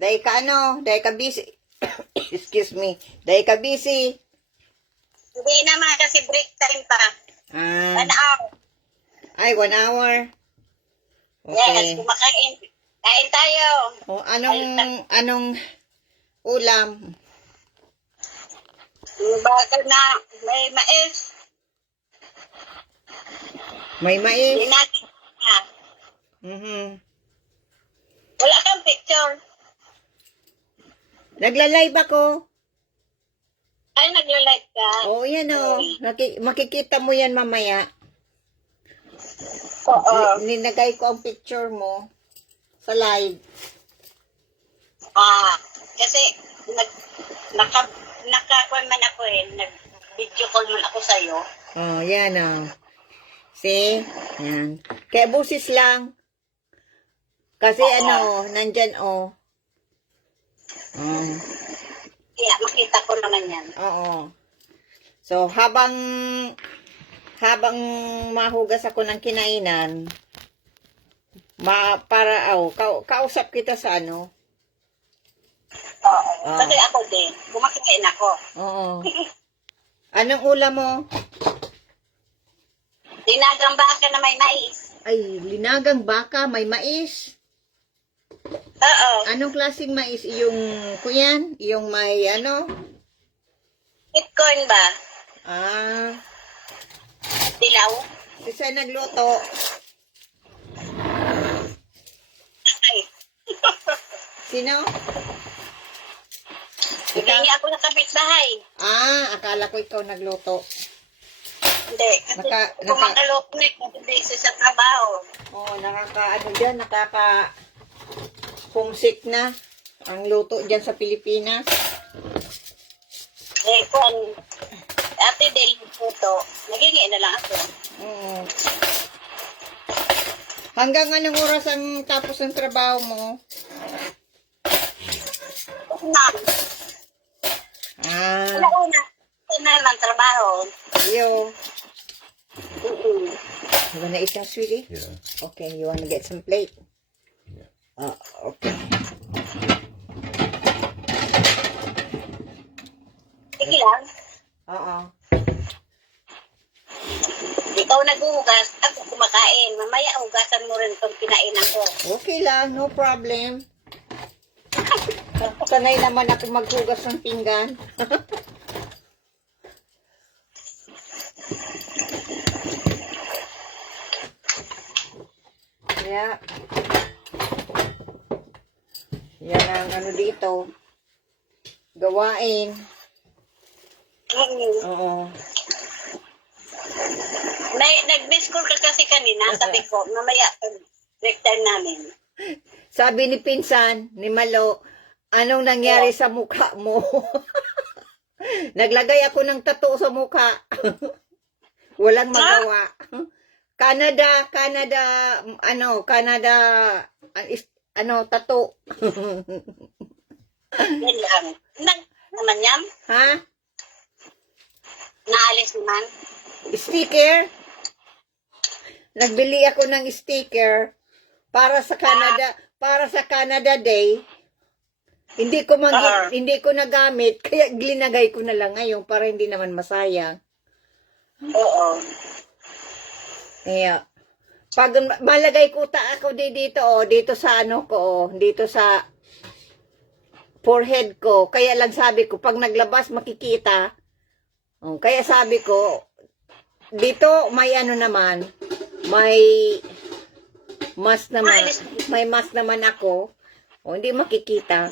Dahil ka dahil ka busy. Excuse me. Dahil ka busy. Hindi naman kasi break time pa. 1 hour. Ay, 1 hour. Yes, Okay. kumakain. Kain tayo. O, anong ulam? Bakal na may mais. May mais? Dinati. Wala kang picture. Nagla-live ako. Ay, nagla-like ka. Oo, yan makikita mo yan mamaya. Oo. Ninagay ko ang picture mo sa live. Kasi nakakuha man ako nag-video call man ako sa'yo. Oh, yan See? Yan. Kaya busis lang. Kasi nandyan Kaya makita ko naman yan. Oo. So, habang mahugas ako ng kinainan, kausap kita sa Oo. Kasi ako din, kumakain ako. Oo. Anong ulam mo? Dinagang baka na may mais. Ay, linagang baka, may mais. Oo. Anong klaseng mais? Yung kuyan? Yung may Sweet corn ba? Dilaw? Isa nagluto. Ay. Sino? Hindi ako sa kapitbahay. Akala ko ikaw nagluto. Hindi. Kasi kumakalok na kasi sa trabaho. Oo, homesick na ang luto dyan sa Pilipinas. Kung ate Del Puto, nagingin na lang ako. Oo. Hanggang anong oras ang tapos ng trabaho mo? Una. Ito na naman trabaho. You wanna eat some, sweetie? Yeah. Okay, you wanna get some plate? Yeah. Okay. Sige lang. Oo. Ikaw naghuhugas, ako kumakain. Mamaya hugasan mo rin itong kinainan ko. Okay lang, no problem. Sanay naman ako maghugas ng pinggan. Kaya, yan ang dito. Gawain. Oo. Nag-miss call ka kasi kanina, sabi ko, mamaya break time namin. Sabi ni Pinsan, ni Malo, anong nangyari sa mukha mo? Naglagay ako ng tattoo sa mukha. Walang magawa. Canada, tattoo. Yan lang. Naman yan? Ha? Naalis naman? Sticker? Nagbili ako ng sticker para sa Canada Day. Hindi ko nagamit, kaya linagay ko na lang ngayon para hindi naman masayang. Oo. Kaya, pag malagay ko ako dito sa dito sa forehead ko, kaya lang sabi ko, pag naglabas makikita. Kaya sabi ko, dito may naman, may mask naman ako. Hindi makikita.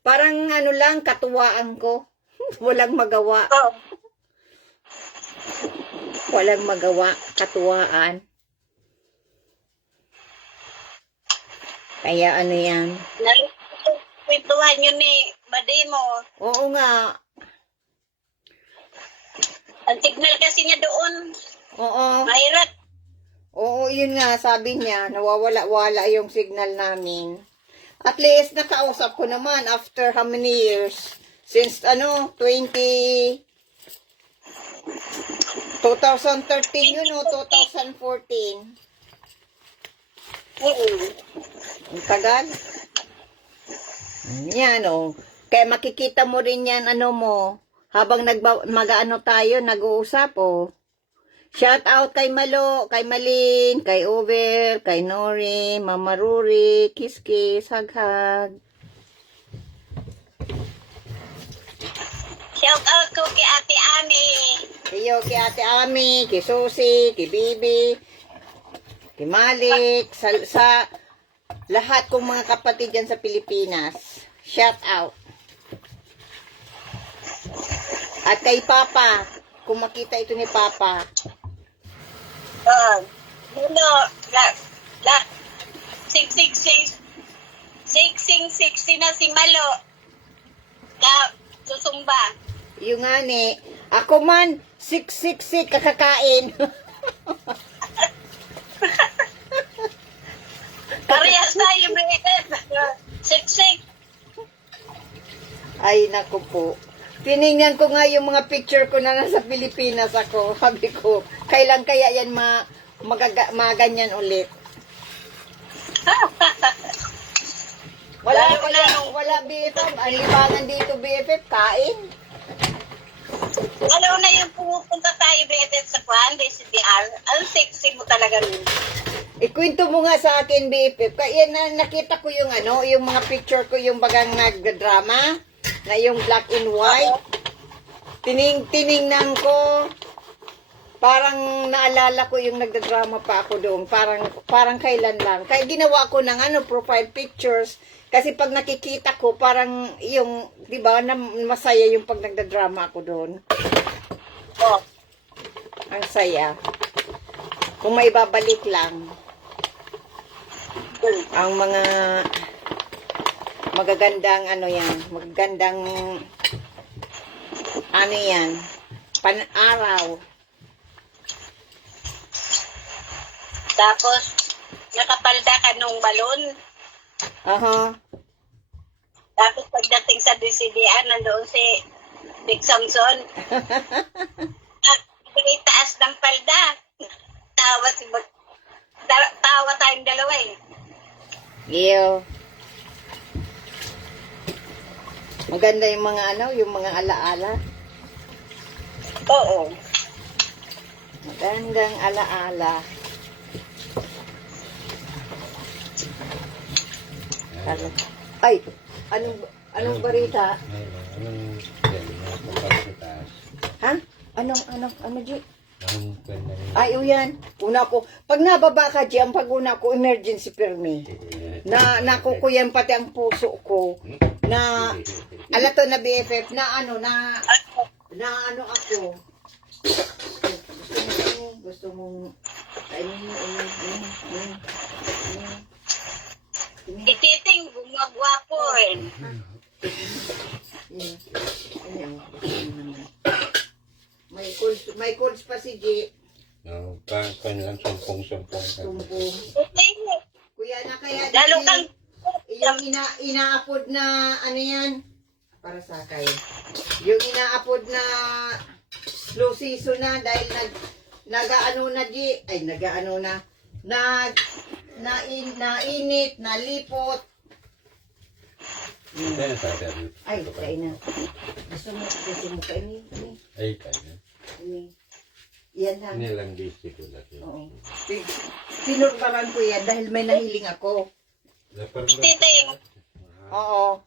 Parang lang, katuwaan ko. Walang magawa. Walang magawa, katuwaan. Kaya yan. Kwentuhan yun ni Bademo. Oo nga. Ang signal kasi niya doon. Oo. Mahirap. Oo, yun nga, sabi niya, nawawala-wala yung signal namin. At least, nakausap ko naman after how many years? Since, 2013 yun, 2014. Ang tagal. Yan, oh. Kaya makikita mo rin yan, ano mo, habang mag-ano tayo, nag-uusap, oh. Shout out kay Malo, kay Malin, kay Over, kay Nori, Mama Ruri, kiss kiss, hug hug. Shout out ko kay Ate Ami. Iyo, kay Ate Ami, kay Susi, kay Bibi, kay Malik, sa lahat kong mga kapatid dyan sa Pilipinas. Shout out. At kay Papa, kung makita ito ni Papa. Hello, siksing na si Malo. Susumba. Yung nga ni, ako man, siksik kakakain. Parehas tayo, BFF. Siksik. Ay, naku po. Tiningnan ko nga yung mga picture ko na nasa Pilipinas ako. Sabi ko, kailan kaya yan maganyan ulit? Wala BFF. Ang libangan dito BFF, kain. Alam na yung pumupunta tayo, BFF, sa Kwan, DCDR. Ang sexy mo talaga nun. Ikwento mo nga sa akin BFF. Kaya nakita ko yung yung mga picture ko, yung bagang nagdrama. Na yung black and white. Tiningnan ko. Parang naalala ko yung nagdadrama pa ako doon. Parang kailan lang. Kaya ginawa ko ng profile pictures. Kasi pag nakikita ko, parang yung, di ba, na masaya yung pag nagdadrama ako doon. Oh. Ang saya. Kung may babalik lang. Ang mga magagandang magagandang yan, pan-araw. Tapos, nakapalda ka nung balon. Aha. Tapos pagdating sa DCDR, nandoon si Big Samson. At taas ng palda. Tawa tayong dalawa eh. Iyo. Maganda yung mga yung mga alaala. Oo. Magandang alaala. Ay, anong barita? Ha? Ano, G? Ay, yan. Una ko, pag nababa ka, G, ang pag-una ko, emergency permit. Nakukuyan pati ang puso ko. Na, alato na BFF, na ako. Gusto mong, Ikiting, gumagwapo eh. May calls pa si G. No, kan lang sumpong-sumpong. Sumpong. Okay. Kuya na kaya Lalo kang, yung ina-upload na yan para sa kayo. Yung ina-upload na slow season na dahil nainit, nalipot. Ay, kain na. Gusto mo kainin? Ay, kain. Yan lang. Nilang busy ko lang. Oo. Pinurbaran ko yan dahil may nahiling ako. titing. Oo.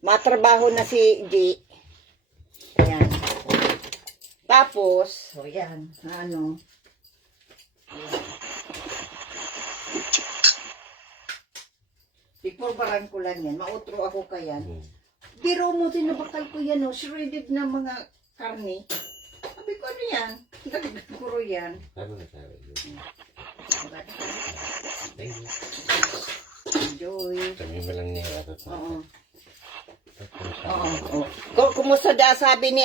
Matrabaho na si G. Ayan. Tapos, yan. Ipurbaran ko lang yan. Mautro ako kayan. Biro mo, tinabakal ko yan, shredded na mga karne. Sabi ko, ano yan? Nagkuro yan. Ano na sabi yun? Enjoy. Kami mo lang niya atot na. Oo. Kumusta da sabi ni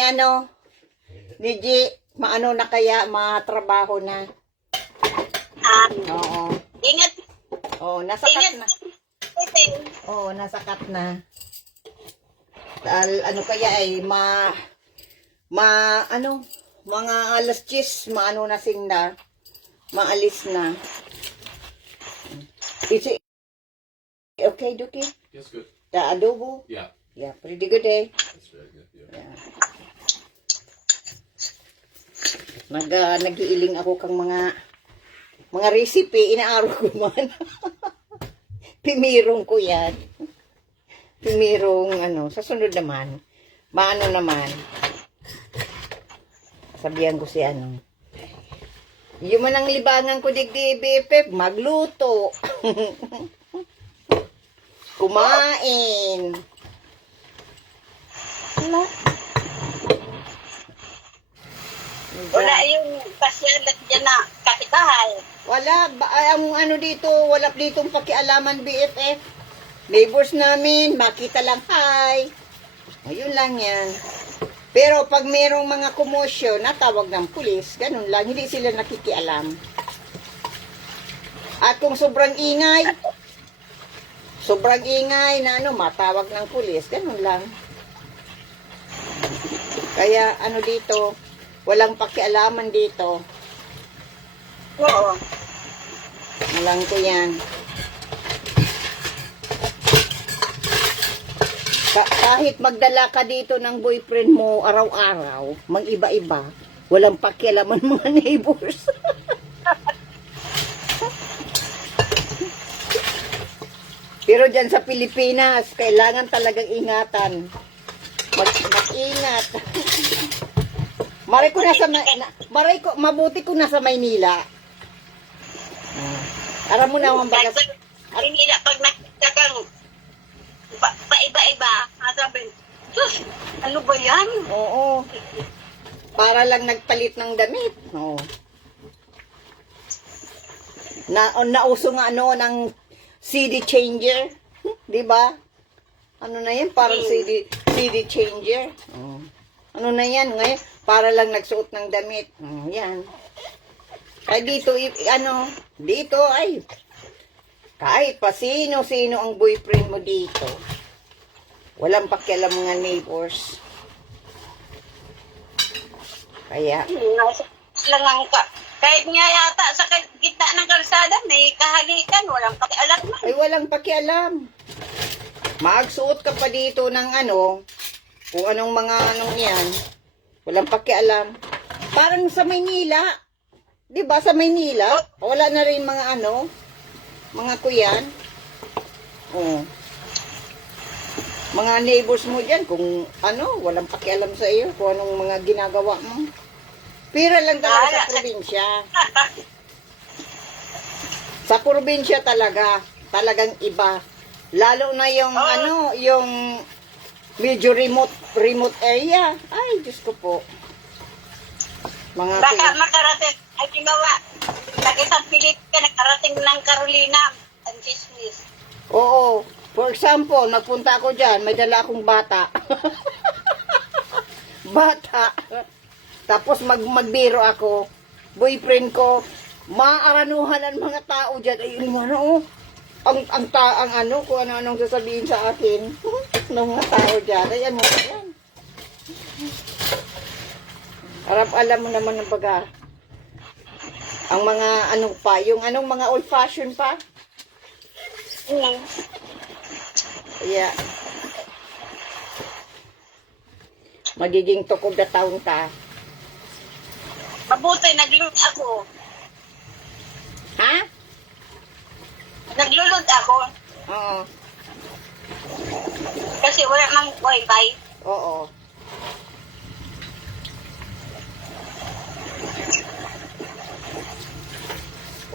ni G, maano na kaya, matrabaho na. Oo. Ingat. Oo, nasakat na. Titing. Oo, nasakat na. Kaya ay mga alas 10, na singda, maalis na. Okay, Duki? Yes, good. The adobo? Yeah, Yeah, pretty good eh. that's very good. Yeah. Yeah. Nag-iiling ako kang mga recipe, inaaro ko man. Pimirong ko yan. Pimirong, sa sunod naman. Maano naman. Sabihan ko si yung manang libangan ko digdi, BFF, magluto. Kumain. Wala yung pasyalan dyan na kapitahay. Wala, ang dito, wala ditong pakialaman, BFF. Neighbors namin, makita lang, hi. Ayun lang yan. Pero pag merong mga komosyon, natawag ng pulis, ganun lang, hindi sila nakikialam. At kung sobrang ingay na matawag ng pulis, ganun lang. Kaya dito, walang pakialaman dito. Oo. Alam ko yan. Kahit magdala ka dito ng boyfriend mo araw-araw, mag-iba-iba, walang pakialaman mga neighbors. Pero dyan sa Pilipinas, kailangan talagang ingatan. Mag-ingat. Mabuti ko nasa Maynila. Aram mo naman bagas. Hindi na pag nakita kang pa-iba-iba, sabi, sus, ano ba yan? Oo. Para lang nagpalit ng damit. Oo. Nauso nga ng CD changer. Di ba? Ano na yan? Parang CD changer. Oo. Ano na yan? Ngayon, para lang nagsuot ng damit. Yan. Ay dito, dito ay, kahit pa sino-sino ang boyfriend mo dito, walang pakialam mga neighbors. Kaya, Lang ang kahit nga yata sa gitna ng kalsada, may kahalikan, walang pakialam na. ay walang pakialam. Magsuot ka pa dito ng kung anong mga yan, walang pakialam. Parang sa Maynila, di ba sa Maynila, wala na rin mga mga kuyan. Oh. Mga neighbors mo dyan, kung walang pakialam sa iyo, kung anong mga ginagawa mo. Pira lang talaga sa probinsya. Sa probinsya talagang iba. Lalo na yung, yung medyo remote area. Ay, Diyos ko po. Mga Baka makarating, ay tingawa, isang Pilip ka, nakarating ng Carolina, ang chismis. Oo. For example, nagpunta ako dyan, may dala akong bata. Bata. Tapos magbiro ako. Boyfriend ko, maaranuhan ang mga tao dyan. Ayun mo kung ano-anong sasabihin sa akin ng mga tao dyan. Ayan mo, yan. Alam mo naman ng baga. Ang mga yung mga old fashion pa. Kaya, magiging talk of the town ka. Mabuti, naglulod ako. Ha? Naglulod ako Oo. kasi wala mang wifi. Oo.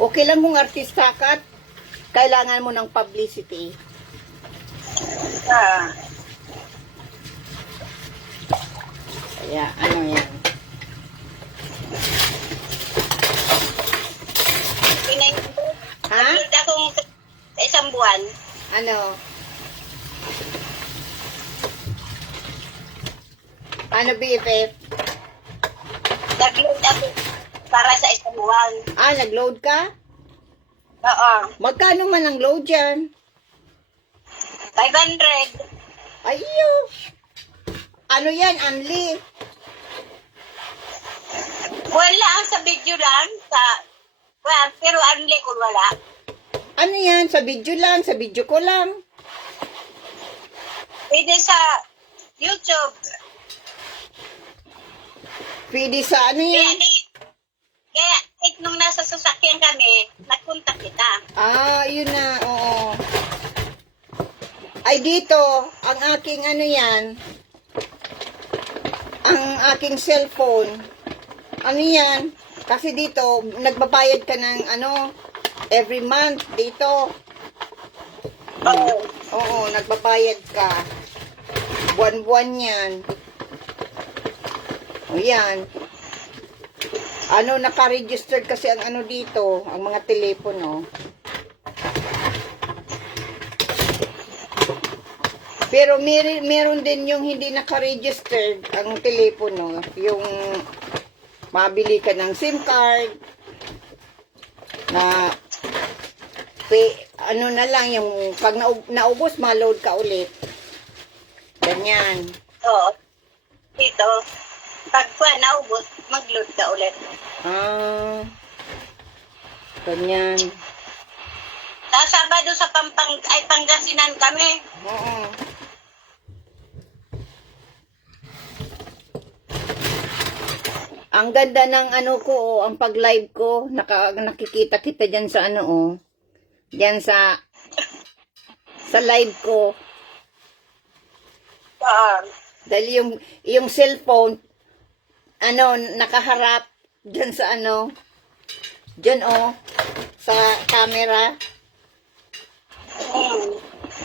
Okay lang kung artista ka at kailangan mo ng publicity. Kaya, yan? Ha? Naglulod akong sa isang buwan. Ano, BFF? Naglulod ako para sa isang buwan. Nag-load ka? Oo. Magkano man ang load dyan? 500. Ayyo! Ano yan, Anli? Wala, sa video lang. Pero unli kung wala. Ano yan? Sa video lang? Sa video ko lang? Pwede sa YouTube. Pwede sa ano Kaya, yan? kaya nung nasa sasakyan kami, nagpunta kita. Ah, yun na, oo. Ay, dito, ang aking ano yan, ang aking cellphone, ano yan, kasi dito, nagbabayad ka ng ano, every month, dito. Oo. Oo, nagbabayad ka. Buwan-buwan yan. O yan. Ano, naka-registered kasi ang ano dito, ang mga telepono. Pero meron din yung hindi naka-registered ang telepono. Yung mabili ka ng SIM card na ano na lang, yung pag naubos, ma-load ka ulit. Ganyan. Oo. Dito, pag naubos, mag-load ka ulit. Ah, ganyan. Sa Sabado sa Pangasinan kami. Oo. Ang ganda ng ano ko, oh, ang pag-live ko, nakikita kita diyan sa ano, oh. Diyan sa live ko. Dahil yung cellphone, ano, nakaharap diyan sa ano, diyan, oh, sa camera.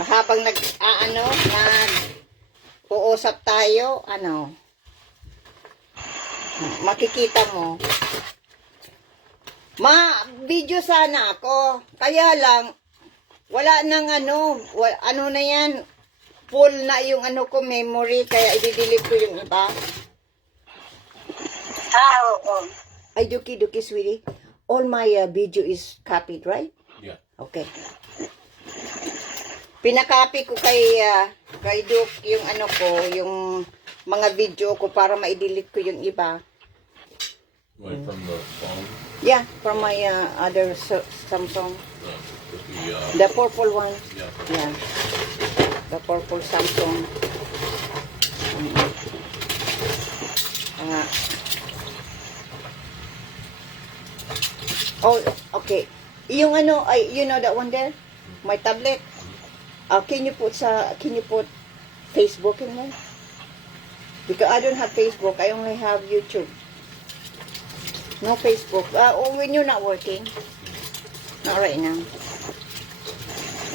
Habang uusap tayo, ano, makikita mo. Video sana ako. Kaya lang, wala nang ano, ano na yan, full na yung ano ko, memory, kaya i-delete ko yung iba. Oo. Ay, Duki, sweetie. All my video is copied, right? Yeah. Okay. Pinakopy ko kay Duke yung ano ko, yung mga video ko para ma-delete ko yung iba. Right from the phone. Yeah, from my other Samsung. With The purple one. yeah. Yeah. The purple Samsung. Oh, okay. Yung ano, you know that one there? My tablet. Can you put Facebook in there? Because I don't have Facebook. I only have YouTube. No Facebook. When you're not working. Not right now.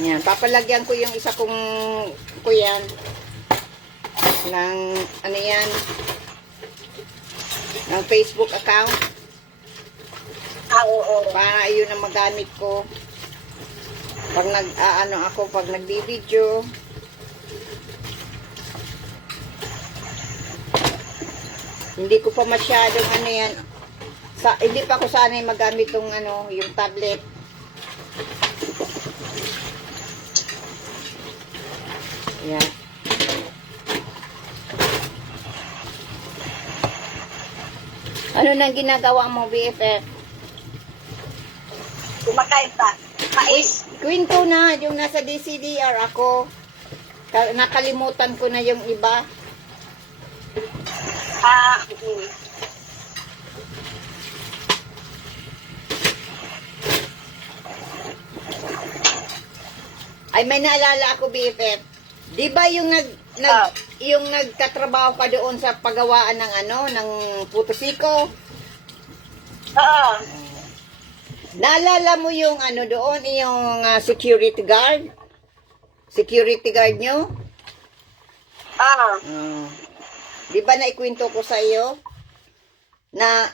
Yan. Papalagyan ko yung isa kong kuyan ng ano yan, ng Facebook account. Oo. Para yun ang magamit ko. Pag pag nagbi-video. Hindi ko pa masyadong ano yan. Hindi pa ako sanay magamit yung ano, yung tablet. Yan. Ano nang ginagawa mo, BFF? Kumakain pa. Mais. Kwento na, yung nasa DCDR ako. Nakalimutan ko na yung iba. Ay, may naalala ako, BFF. Di ba yung yung nagtatrabaho ka doon sa paggawaan ng ano, ng putosiko? Oo. Naalala mo yung ano doon, yung security guard? Security guard nyo? Oo. Di ba naikwento ko sa iyo? Na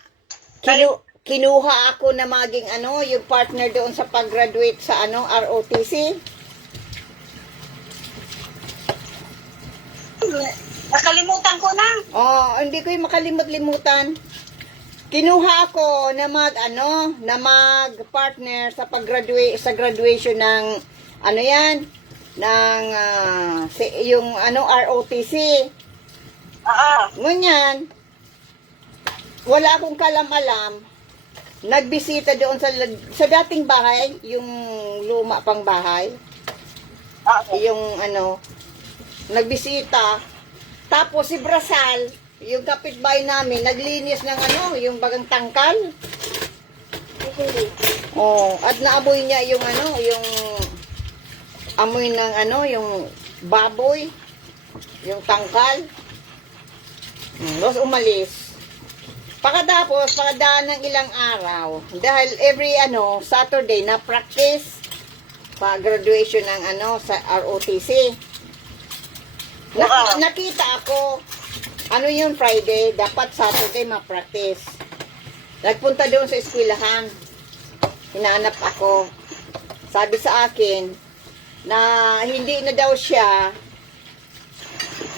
kinuha ako na maging ano, yung partner doon sa pag-graduate sa ano, ROTC? Nakalimutan ko na. Hindi ko yung makalimut-limutan. Kinuha ako na mag-partner sa sa graduation ng ano yan, ng yung ano ROTC. Oo. Ngunyan, wala akong kalam-alam nagbisita doon sa dating bahay, yung luma pang bahay. Yung ano, nagbisita. Tapos si Brasal, yung kapitbahay namin, naglinis ng ano, yung bagang tangkal. Oh, at naamoy niya yung ano, yung amoy ng ano, yung baboy, yung tangkal. Tapos umalis. Pagkadaan ng ilang araw, dahil every ano, Saturday na practice pa graduation ng ano sa ROTC. Nakita ako, ano yun, Friday, dapat Saturday ma-practice. Nagpunta doon sa eskwelahan. Hinanap ako. Sabi sa akin, na hindi na daw siya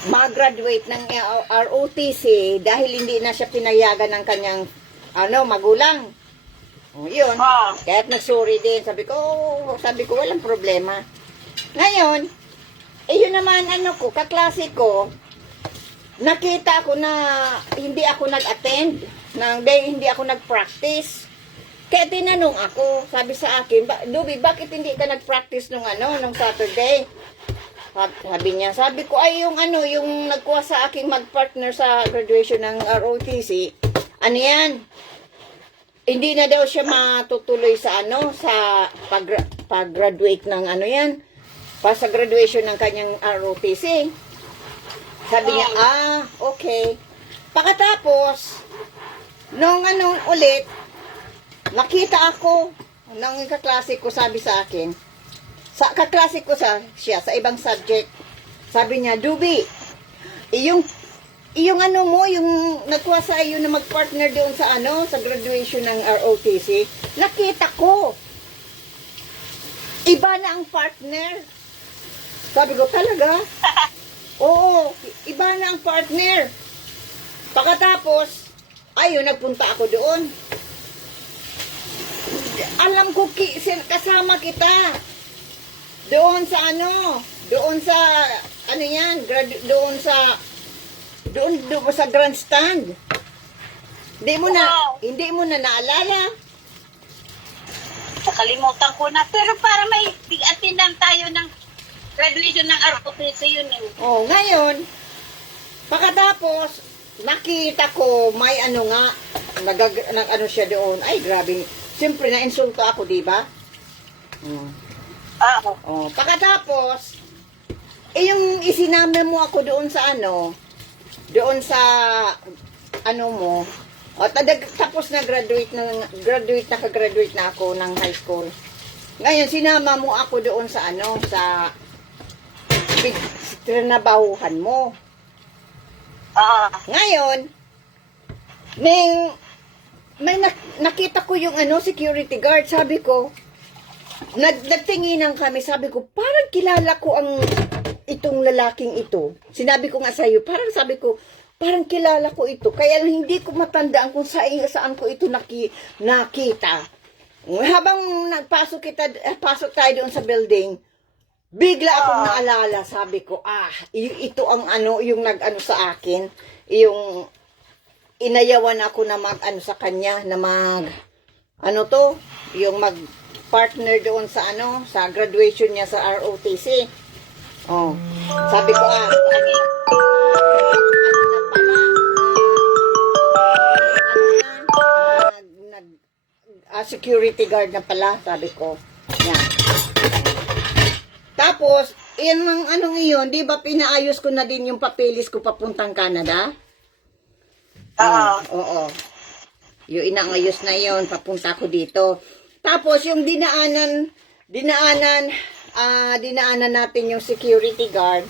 mag-graduate ng ROTC dahil hindi na siya pinayagan ng kanyang ano, magulang. O, yun. Kaya't nagsorry din. Sabi ko, walang problema. Ngayon, yun naman, ano ko, kaklase ko, nakita ko na hindi ako nag-attend, hindi ako nag-practice. Kaya tinanong ako, sabi sa akin, Dubi, bakit hindi ka nag-practice nung Saturday? Sabi ko, ay yung yung nagkuha sa aking mag-partner sa graduation ng ROTC, ano yan? Hindi na daw siya matutuloy sa sa pag-graduate ng sa graduation ng kanyang ROTC. Sabi niya, okay. Pagkatapos, nung ulit, nakita ako ng kaklase ko, sabi sa akin, kaklase ko siya sa ibang subject. Sabi niya, Dubi, yung yung nagkuha sa iyo na mag-partner doon sa sa graduation ng ROTC, nakita ko. Iba na ang partner. Sabi ko, talaga? Oo, iba na ang partner. Pagkatapos, ayun, nagpunta ako doon. Alam ko, kasama kita. Doon sa doon sa grandstand. Hindi mo na naalala. Nakalimutan ko na. Pero para may big-attendan tayo ng graduation ng ROTC yun. Oh, ngayon, pagkatapos, nakita ko, may siya doon. Ay, grabe. Siyempre, na-insulto ako, di ba? Oh, pagkatapos, yung isinama mo ako doon sa doon sa mo, tapos kagraduate na ako ng high school. Ngayon, sinama mo ako doon sa sa trinabahuhan mo. Ngayon, may nakita ko yung security guard. Sabi ko, nagtinginan kami. Sabi ko, parang kilala ko itong lalaking ito. Sinabi ko nga sa'yo, parang kilala ko ito. Kaya hindi ko matandaan kung saan ko ito nakita. Habang pasok tayo doon sa building, bigla akong naalala. Sabi ko, ito ang yung sa akin, yung inayawan ako na sa kanya, na yung mag-partner doon sa sa graduation niya sa ROTC. Oh, sabi ko, security guard na pala, sabi ko. Yan. Tapos, yung iyon, di ba pinaayos ko na din yung papeles ko papuntang Canada? Oo. Yung inaayos na yon, papunta ko dito. Tapos, yung dinaanan natin yung security guard.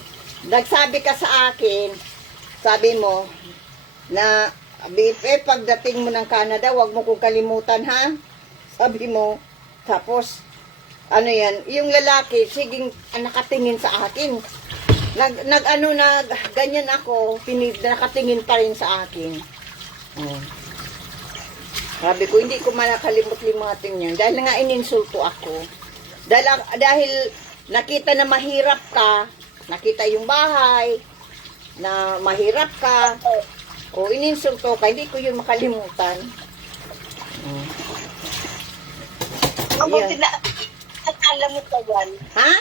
Nagsabi ka sa akin, sabi mo, na, pagdating mo ng Canada, wag mo kong kalimutan, ha? Sabi mo. Tapos, yung lalaki, siging nakatingin sa akin. Ganyan ako, nakatingin pa rin sa akin. Sabi ko, hindi ko malakalimot-limatin yun. Dahil nga ininsulto ako. Dahil nakita na mahirap ka, nakita yung bahay, na mahirap ka, o ininsulto ka, hindi ko yun makalimutan. Mabuti Yeah. na alala mo pa yan. Ha?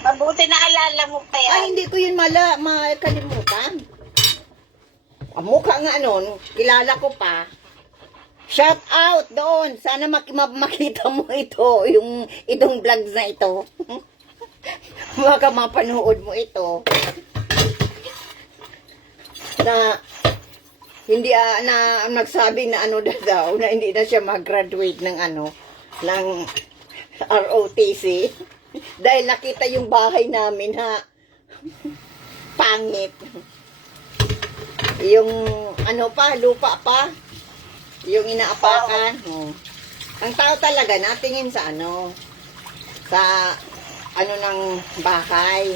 Mabuti na alala mo pa yan. Ay, hindi ko yun makalimutan. Ang mukha nga nun, kilala ko pa. Shout out doon. Sana makita mo ito, itong vlogs na ito. Baka mapanood mo ito. Na hindi na nagsabi na ano daw, na hindi na siya mag-graduate ng ng ROTC. Dahil nakita yung bahay namin pangit. Yung lupa pa. Yung inaapakan. Oh. Ang tao talaga natingin sa ng bahay.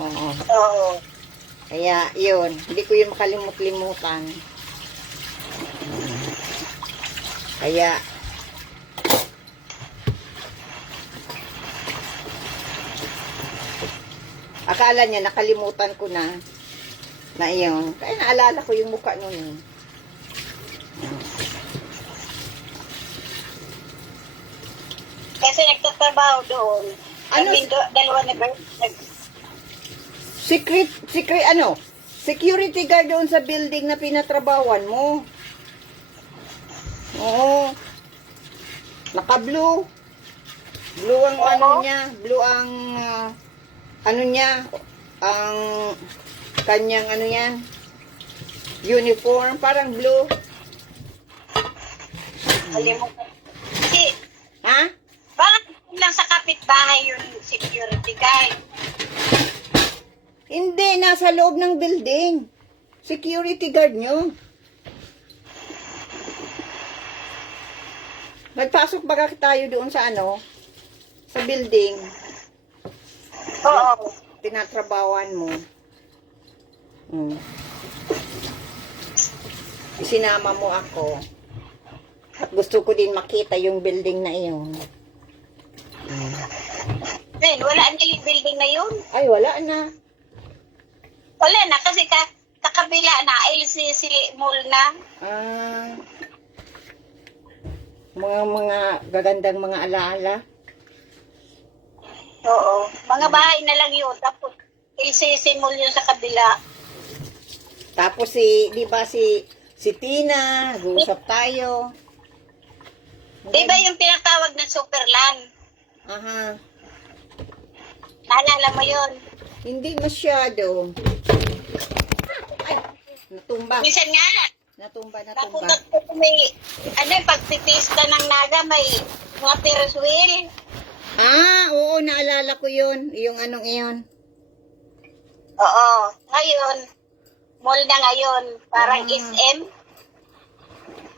Oo. Oo. Kaya, yun. Hindi ko yun makalimut-limutan. Kaya, akala niya, nakalimutan ko na yun. Kaya naalala ko yung mukha nun. Kasi nagtatrabaho doon. Ano? Dalawa na ba? Security guard doon sa building na pinatrabawan mo. Oo. Naka-blue. Blue ang niya. Blue ang, ang kanyang yan. Uniform, parang blue. Kalimutan. Kasi, Ha? bakit lang sa kapitbahay yung security guard? Hindi, nasa loob ng building. Security guard nyo. Nagpasok ba tayo doon sa sa building? Oo. Tinatrabawan mo. Isinama mo ako. At gusto ko din makita yung building na iyon. Then, wala na yung building na yun. Ay, wala na. Wala na kasi kakabila na, LCC Mall na. Mga gagandang mga alaala. Oo. Mga bahay na lang yun. Tapos, LCC Mall yun sa kabila. Tapos di ba si Tina, nag-uusap tayo. Di ba yung tinatawag na Superland? Aha. Naalala mo yun? Hindi masyado. Ay, natumba. Minsan nga, Natumba. napunta ko may, pagtitista ng naga, may mga Ferris wheel. Oo, naalala ko yun. Yung iyon. Oo. Ngayon, mall na ngayon. Parang Ah. SM.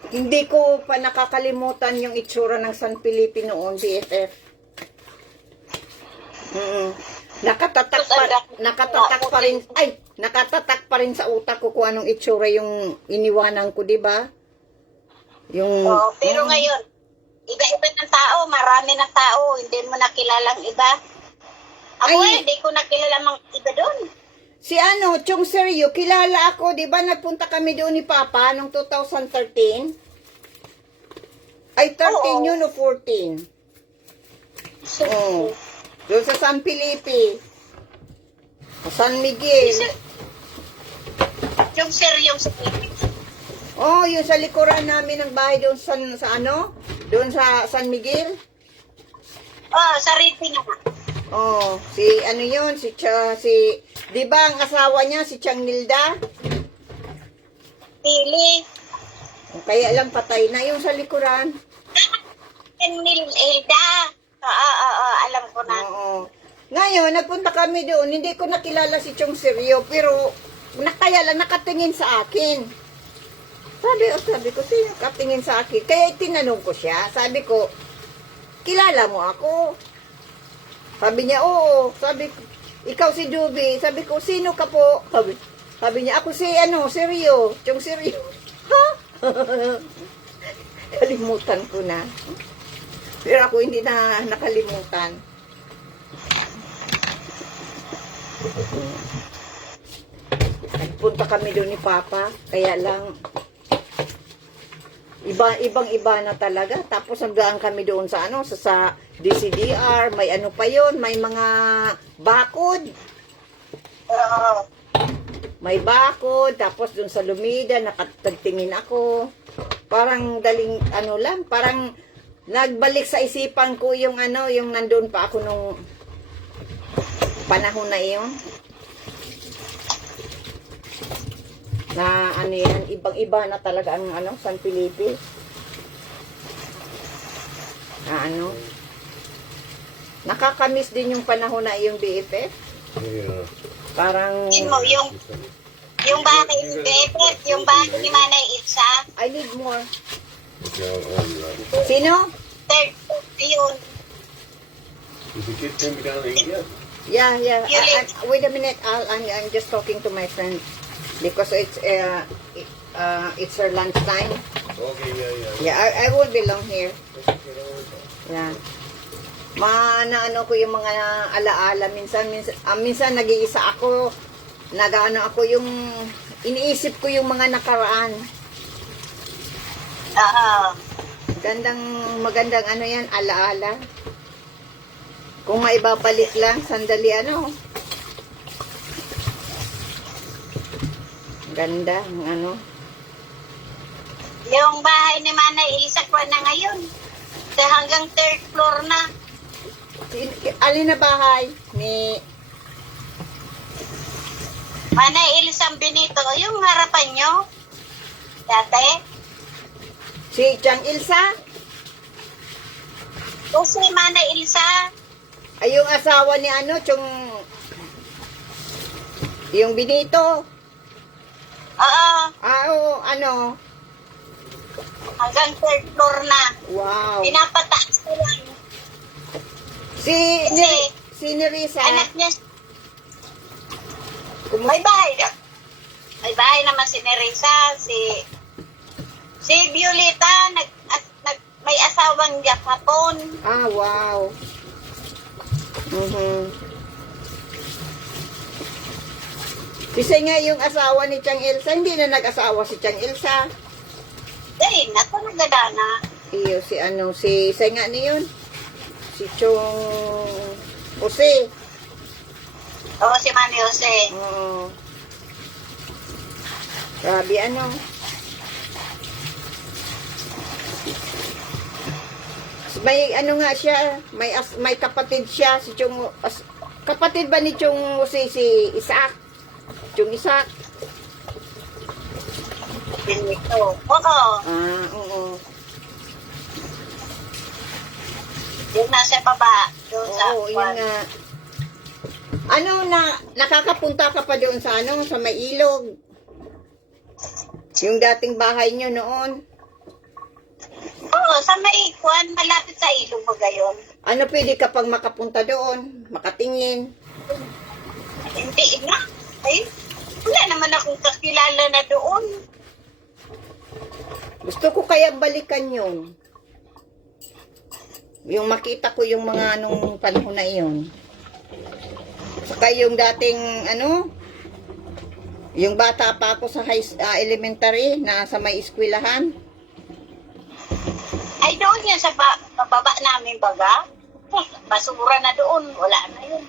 Hindi ko pa nakakalimutan yung itsura ng San Felipe noon, BFF. Nakatatak pa rin sa utak ko kung anong itsura yung iniwanan ko, di ba? Oo. Pero ngayon, iba-iba ng tao, marami ng tao, hindi mo nakilalang iba. Ako Ay. hindi ko nakilala mga iba doon. Si Chong Seryo, kilala ako, di ba nagpunta kami doon ni Papa noong 2013? Ay, 13 Oo. yun o 14? Oo. Doon sa San Felipe. O San Miguel. Yung seryoso. Oh, yung sa likuran namin ng bahay doon doon sa San Miguel. Oh, sa rating nga. Oh, di ba ang asawa niya, si Chang Nilda? Pili. Kaya lang patay na yung sa likuran. Hilda. Alam ko na. Oo. Ngayon, nagpunta kami doon, hindi ko nakilala si Chong Seryo, pero kaya lang nakatingin sa akin. Sabi ko, sino nakatingin sa akin? Kaya tinanong ko siya, sabi ko, kilala mo ako? Sabi niya, oo. Sabi ko, ikaw si Dubi. Sabi ko, sino ka po? Sabi niya, ako si Seryo. Chong Seryo. Ha? Kalimutan ko na. Pero ako hindi na nakalimutan. Nagpunta kami doon ni Papa. Kaya lang, Ibang-iba na talaga. Tapos nagdaan kami doon sa sa DCDR, may ano pa yon, may mga bakod. Oo. May bakod, tapos doon sa Lumida, nakatagtingin ako. Parang daling, lang, parang nagbalik sa isipan ko yung yung nandun pa ako nung panahon na iyon. Na yan, ibang-iba na talaga ang San Felipe. Nakakamiss din yung panahon na yung BFF. Yeah. Parang, Yung bahay ni Bebet, yung bahay ni Manay Itza, I need more. Yeah, right. Sino? third, yun. Did the kid come down and eat yet? Yeah. You Wait a minute. I'm just talking to my friend because it's her lunch time. Okay, yeah. Yeah, I won't be long here. Yeah. Ano ko yung mga alaala minsan nag-iisa ako. Ako yung iniisip ko yung mga nakaraan. Magandang yan, alaala. Kung maibabalik lang, sandali ganda, Yung bahay ni Manay Ilsa ko na ngayon. Hanggang third floor na. Alin na bahay? Ni Manay Ilsa Benito, yung harapan nyo. Dati. si Chang Ilsa? O si Manay Ilsa. Ay, yung asawa ni yung Benito. Oo. Oo, Hanggang third floor na. wow. Pinapataas ko lang. Si Nerissa. Anak niya. May bahay na. May bahay naman si Nerissa. Si Violeta, may asawang Japon. Ah, wow. Kasi nga yung asawa ni Chang Ilsa, hindi na nag-asawa si Chang Ilsa. Dahil na, talaga na. Iyo, si nga niyon. Si Chong Jose. Oo, si Manny Jose. Oo. Grabe May nga siya, may kapatid siya, si Chong, kapatid ba ni Chong Jose si Isaac? Chong Isaac? Benito. Oo. Oo. Yung nasa baba. Doon sa Oo, yun nga. Nakakapunta ka pa doon sa sa may ilog. Yung dating bahay nyo noon. Oo, sa may kwan, malapit sa ilog ba gayon? Pwede ka pang makapunta doon, makatingin. Hindi na. Ay, wala naman akong kakilala na doon. Gusto ko kaya balikan yun. Yung makita ko yung mga nung panahon na iyon. Saka yung dating yung bata pa ako sa elementary na sa may eskwelahan. Ay, doon yan sa baba namin baga. Basura na doon. Wala na yun.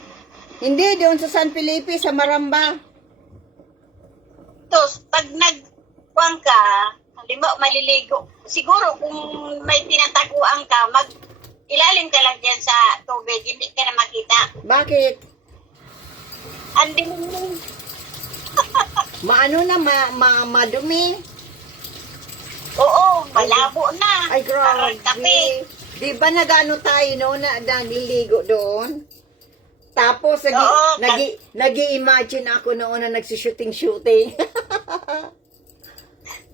Hindi, doon sa San Felipe, sa Maramba. Tapos, pag nagkuhan ka, halimbawa maliligo, siguro kung may tinataguan ka, ilalim ka lang dyan sa tubig, hindi ka na makita. Bakit? Andi mo. Madumi. Oo, malabo na. Ay, Parang grabe. kape. Di ba tayo naliligo doon? Tapos, Oo, nag-i-imagine ako noon na nagsushooting-shooting.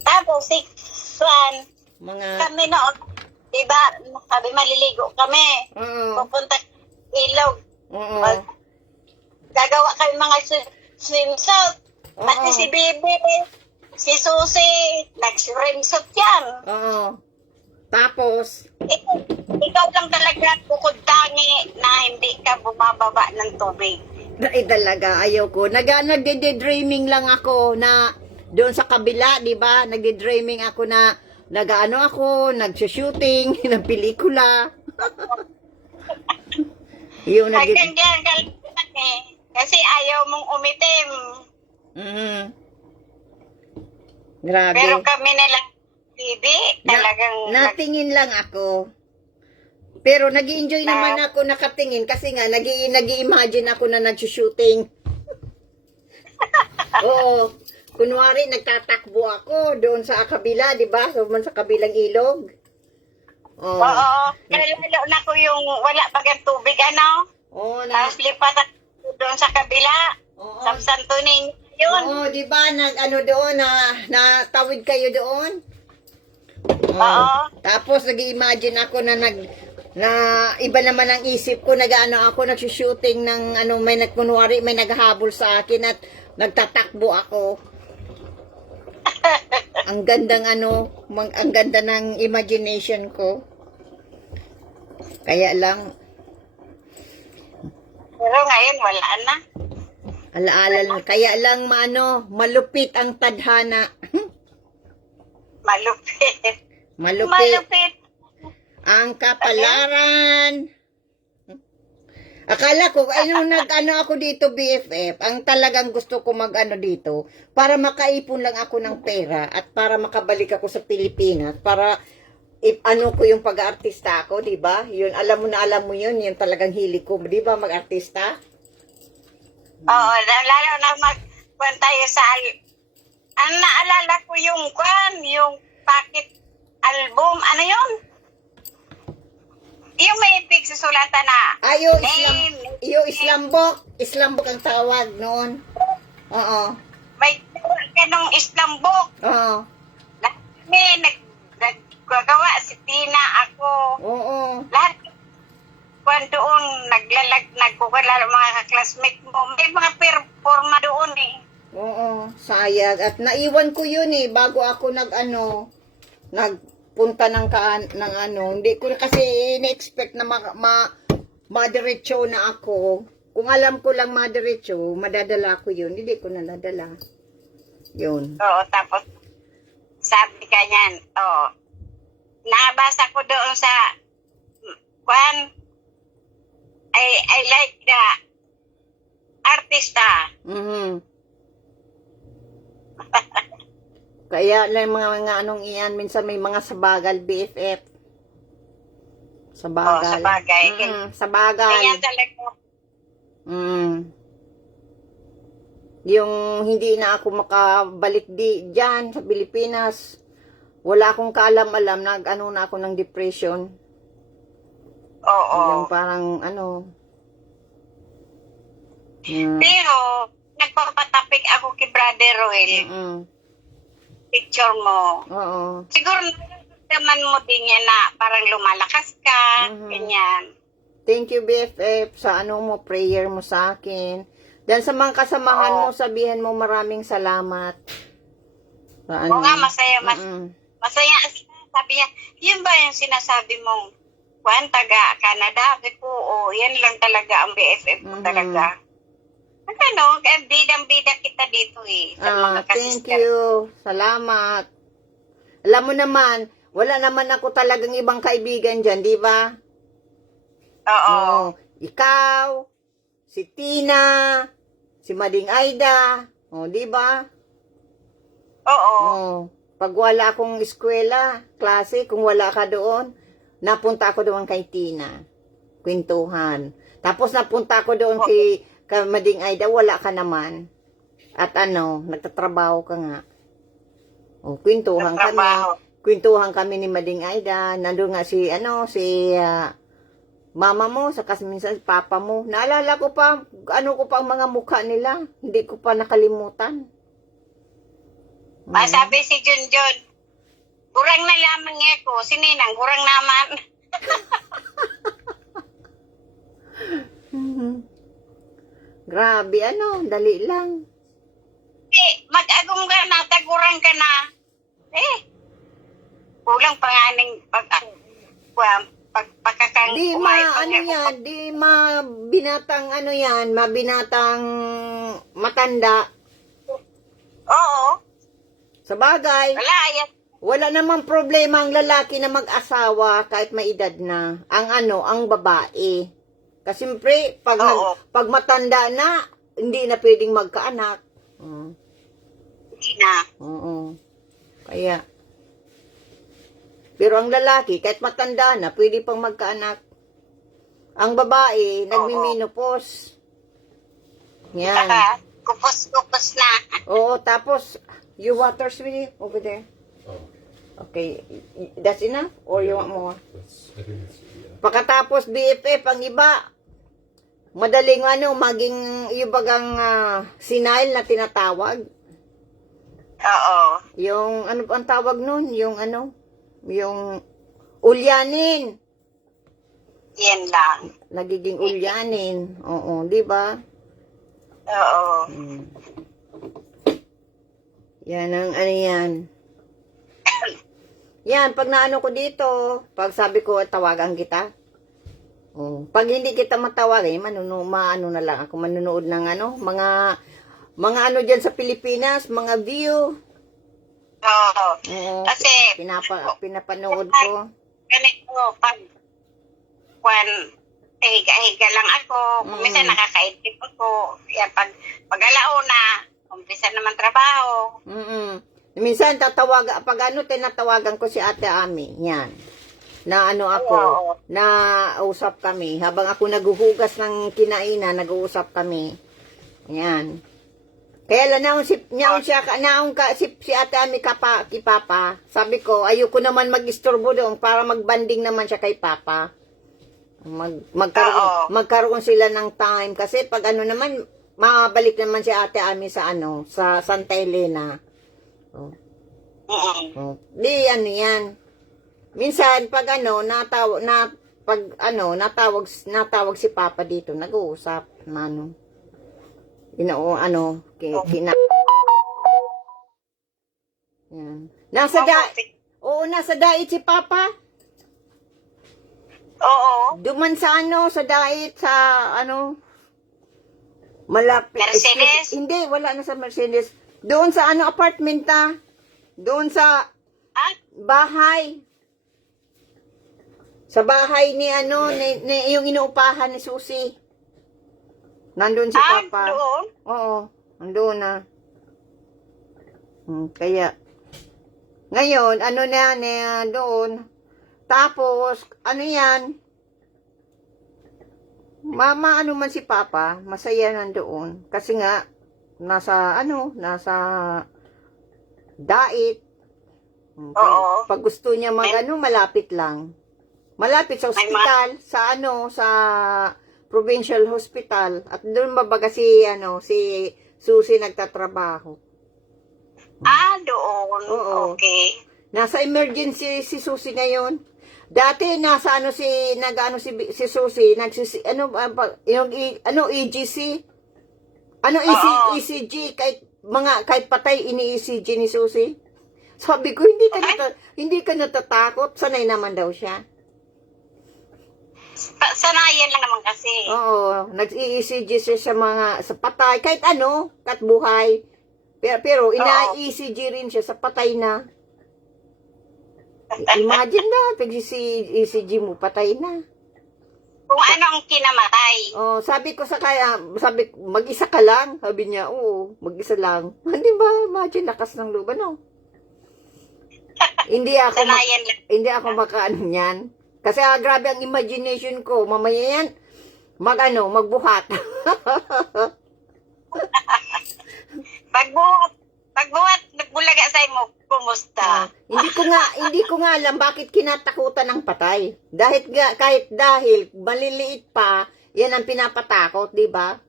Tapos, Mga, kami noon, diba, sabi maliligo kami. oo, Pupunta ilog. oo, Gagawa kami mga swimsuit. Pati Oo. si Bibi, si Susie, nag-swimsuit yan. oo. Tapos, Ikaw lang talaga bukod tangi na hindi ka bumababa ng tubig. talaga, ayoko. Nagde-dreaming lang ako na doon sa kabila, di ba? Nagde-dreaming ako na nag-ano ako, nag-shooting ng pelikula. Yung Hanggang diyan ka lang eh. Kasi ayaw mong umitim. Mm. Grabe. Pero kami nilang TV, talagang Natingin lang ako. Pero nag-enjoy naman ako nakatingin kasi nga nag-i-imagine ako na nag-shooting. Oo. Kunwari, nagtatakbo ako doon sa kabila, di ba? So, sa kabilang ilog. Oo. Oo. Kaya lalo na ko yung wala bagang tubig, ano? Oo, na. Tapos lipat ako doon sa kabila. Oo. Sa Santo Niño yun. Oo, di ba? Doon, natawid kayo doon. Oo. Tapos, nag-imagine ako na iba naman ang isip ko, ako, nagsushooting ng, kunwari, may naghahabol sa akin at nagtatakbo ako. Ang gandang ang ganda ng imagination ko. Kaya lang, Pero ngayon wala na. alaala lang. Kaya lang, malupit ang tadhana. Malupit. Malupit. Malupit. Ang kapalaran. Akala ko, ako dito, BFF, ang talagang gusto ko dito, para makaipon lang ako ng pera at para makabalik ako sa Pilipinas, para ko yung pag-aartista ako, di ba? Yun, alam mo yun, yung talagang hilig ko, di ba, mag-artista? Oo, lalo na magkuhan tayo sa ang naalala ko yung packet album, ano yun? Yung may pig sa sulatan na Islambok ang tawag noon. Oo. may ganong Islam book. Oo. May naggagawa si Tina, ako. Oo. Lahat kung doon nagkukulala mga classmate mo. May mga performa doon eh. Oo, sayang. At naiwan ko yun bago ako nagpunta ng hindi ko kasi in-expect na madiretso na ako. Kung alam ko lang madiretso, madadala ko yun. Hindi ko na nadala. Yun. Oo, tapos sabi ka niyan, nabasa ko doon sa I like the artista. Mhm. Kaya lang mga iyan, minsan may mga sabagal, BFF. Sabagal. Sabagay. Sabagal. Kaya talaga. Yung hindi na ako makabalik dyan sa Pilipinas. Wala akong kaalam-alam, na ako ng depression. Oo. Yung parang Pero, nagpapatapik ako kay Brother Roel. Picture mo. Oo. Siguro naman mo din yan na parang lumalakas ka, ganyan. Thank you, BFF, sa mo, prayer mo sa akin. Dan sa mga kasamahan mo, sabihan mo maraming salamat. Oo nga, masaya. Masaya. Sabi niya, yun ba yung sinasabi mong taga Canada? Sabi ko, yan lang talaga ang BFF ko talaga. Bidang-bida kita dito sa mga thank kasister. you. Salamat. Alam mo naman, wala naman ako talagang ibang kaibigan dyan, di ba? Oo. Ikaw, si Tina, si Mading Aida, di ba? Oo. Pag wala akong eskwela, klase, kung wala ka doon, napunta ako doon kay Tina. Kwentuhan. Tapos napunta ako doon kay Mading Aida, wala ka naman. At nagtatrabaho ka nga. Kwentuhan kami. Kwentuhan kami ni Mading Aida. Nandun nga si mama mo, saka minsan papa mo. Naalala ko pa, ko pa ang mga mukha nila. Hindi ko pa nakalimutan. Sabi si Junjun, gurang na lamang ko. Si Ninang, gurang naman. Grabe, dali lang. Mag-agong ka na, tagurang ka na. Kulang pa nga ng pagkakang binatang mabinatang matanda. Oo. Sa bagay. Wala, yan. wala namang problema ang lalaki na mag-asawa kahit may edad na. Ang babae. Kasi siyempre, Oo. pag matanda na, hindi na pwedeng magkaanak. Hindi na. Oo. Kaya, pero ang lalaki, kahit matanda na, pwede pang magkaanak. Ang babae, nagmi-menopause. Yan. Kupos-kupos na. Oo, tapos, you water, sweetie, over there. Oh, Okay, that's enough? Or you want more? that's, I think it's, yeah. Pagkatapos BFF, ang iba, madaling maging yung bagang senile na tinatawag. Oo. Yung, ano ang tawag nun? Yung yung ulyanin. Yan lang. Nagiging ulyanin. Oo, di ba? Oo. Yan ang yan. Yan, pag naano ko dito, pag sabi ko, tawagan kita. Pag hindi kita matawagin, maano na lang ako, manunood ng mga dyan sa Pilipinas, mga view. Oo. Oo, Kasi, pinapanood ko. ganito, pag higa-higa lang ako, minsan nakakaintip ako. Yan, pag alauna, umpisa naman trabaho. Minsan pag tinatawagan ko si Ate Ami, yan. Na ako, Oo. na usap kami. Habang ako naguhugas ng kinainan, nag-uusap kami. Yan. Kaya lang si Ate Ami kay Papa. Sabi ko, ayoko naman mag-istorbo doon para magbanding naman siya kay Papa. Magkaroon sila ng time. Kasi pag naman, mabalik naman si Ate Ami sa Santa Elena. Di yan. Minsan pag natawag si Papa dito, nag-uusap yan. Nasa dait si Papa. Oo. Duman sa sa dait sa malapit. Mercedes? Hindi, wala na sa Mercedes. Doon sa apartment ta. Doon sa bahay. Sa bahay ni yung inuupahan ni Susi. Nandun si Papa. Doon? Oo, nandun na. Kaya, ngayon, doon. Tapos, yan? Man si Papa, masaya nandoon. Kasi nga, nasa dait. Oo. Pag gusto niya malapit lang. Malapit sa ospital, sa provincial hospital. At doon mabaga si Susi nagtatrabaho. Doon. Oo. Okay. Nasa emergency si Susi ngayon. Dati nasa si Susi, EGC. ECG kahit patay ini-ECG ni Susi. Sabi ko, hindi ka natatakot, sanay naman daw siya. Sanayan lang naman kasi. Oo, nag-ECG siya sa patay, kahit kahit buhay. Pero ina-ECG rin siya sa patay na. Imagine na, pag ECG mo, patay na. Kung ano ang kinamatay. Sabi ko mag-isa ka lang? Sabi niya, oo, mag-isa lang. Hindi ba, imagine, lakas ng loob, Hindi ako makaano niyan. Kasi grabe ang imagination ko. Mamaya yan, magbuhat. Pagbuhat, nagbulaga sa mo, kumusta? Hindi ko nga alam bakit kinatakutan ng patay. Dahil maliliit pa, yan ang pinapatakot, di ba?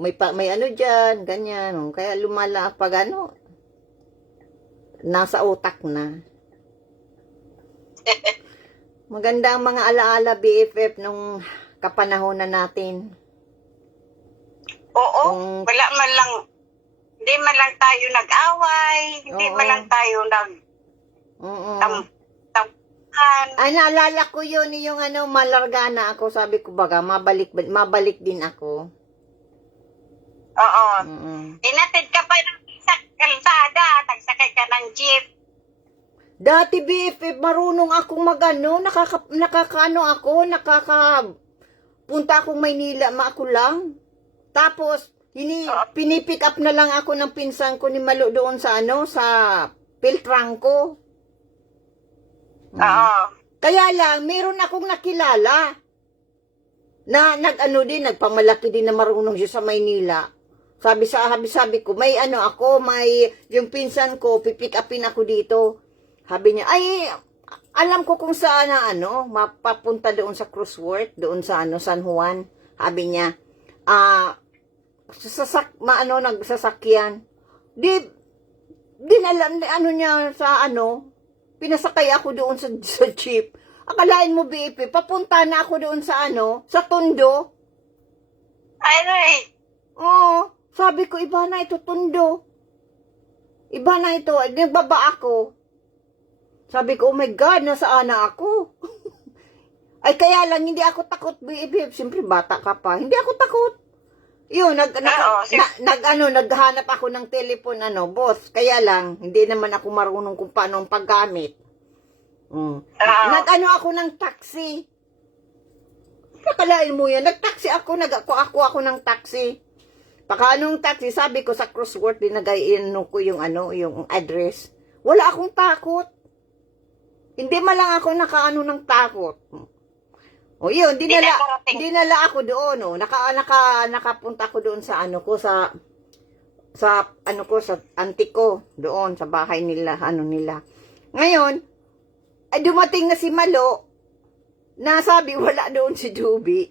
May diyan, ganyan. Kaya lumala pag nasa utak na. Maganda ang mga alaala BFF nung kapanahonan natin. Oo, wala man lang, hindi man lang tayo nag-away, hindi man lang tayo tampuhan. Naalala ko yun, yung malarga na ako, sabi ko baga, mabalik din ako. Oo. Inatid ka pa ng sa kalsada, tagsakay ka ng jeep. Dati BFF, marunong akong magano, nakakaano ako, punta akong Maynila, ako lang. Tapos, pinipick up na lang ako ng pinsan ko ni Malo doon sa sa Piltrangco. Oo. Kaya lang, meron akong nakilala na nagpamalaki din na marunong siya sa Maynila. Sabi ko, may yung pinsan ko, pipick upin ako dito. Sabi niya, ay, alam ko kung saan mapapunta doon sa Crossworth, doon sa San Juan. Sabi niya, nagsasakyan. Dinala, niya sa pinasakay ako doon sa jeep. Akalain mo, BP, papunta na ako doon sa sa Tondo. Ay, Oo, sabi ko, iba na ito, Tondo. Iba na ito, nagbaba ako. Sabi ko, oh my God, nasaan na ako? Ay, kaya lang, hindi ako takot, baby. Siyempre, bata ka pa. Hindi ako takot. Yun, naghanap ako ng telepon, boss. Kaya lang, hindi naman ako marunong kung paano ang paggamit. Ako ng taxi. Nakalain mo yan, nagtaxi ako, ako ng taxi. Pagka taxi, sabi ko sa Crossworth, dinagayin ko yung address. Wala akong takot. Hindi malang ako ng takot. O yun, dinala ako doon, nakapunta ko doon sa sa auntie ko, doon sa bahay nila, nila. Ngayon, ay dumating na si Malo, na sabi, wala doon si Dubi.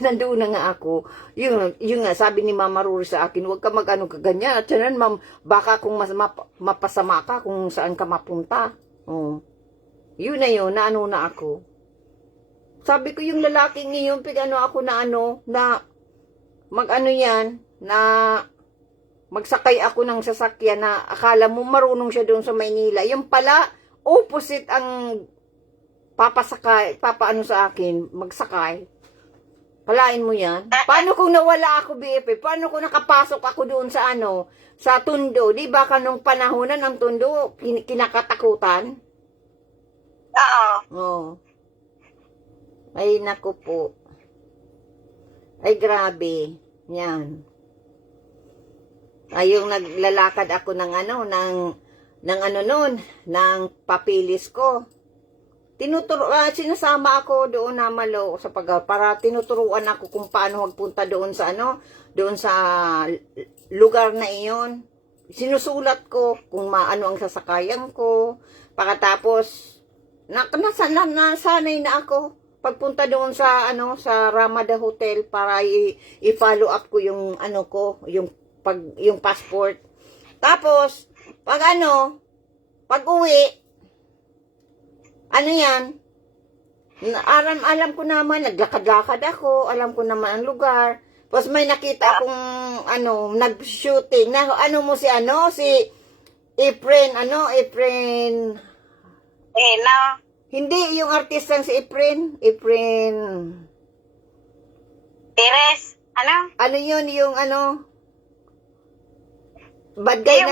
Nandoon na nga ako. Yung nga, sabi ni Mama Rory sa akin, huwag ka kaganyan. At yan, ma'am, baka kung mapasama ka kung saan ka mapunta. Oh. Yun na yun, na ako. Sabi ko, yung lalaking ngayon, ako na magsakay ako ng sasakyan na akala mo marunong siya doon sa Maynila. Yung pala, opposite ang papaano sa akin, magsakay. Palain mo yan. Paano kung nawala ako, BFF? Paano kung nakapasok ako doon sa sa Tondo? Di ba kanong panahonan ng Tondo, kinakatakutan? Oo. Ay, naku po. Ay, grabe. Yan. Ay, yung naglalakad ako ng ng papilis ko. Sinasama ako doon na Malo para tinuturuan ako kung paano magpunta doon sa doon sa lugar na iyon. Sinusulat ko kung ano ang sasakayan ko. Pagkatapos nasanay na ako pagpunta doon sa sa Ramada Hotel para i-follow up ko yung yung passport. Tapos pag uwi, yan, alam ko naman, naglakad-lakad ako, alam ko naman ang lugar. Tapos may nakita akong nag-shooting na si Efren, hindi yung artistang si Efren Teres, yun yung bad guy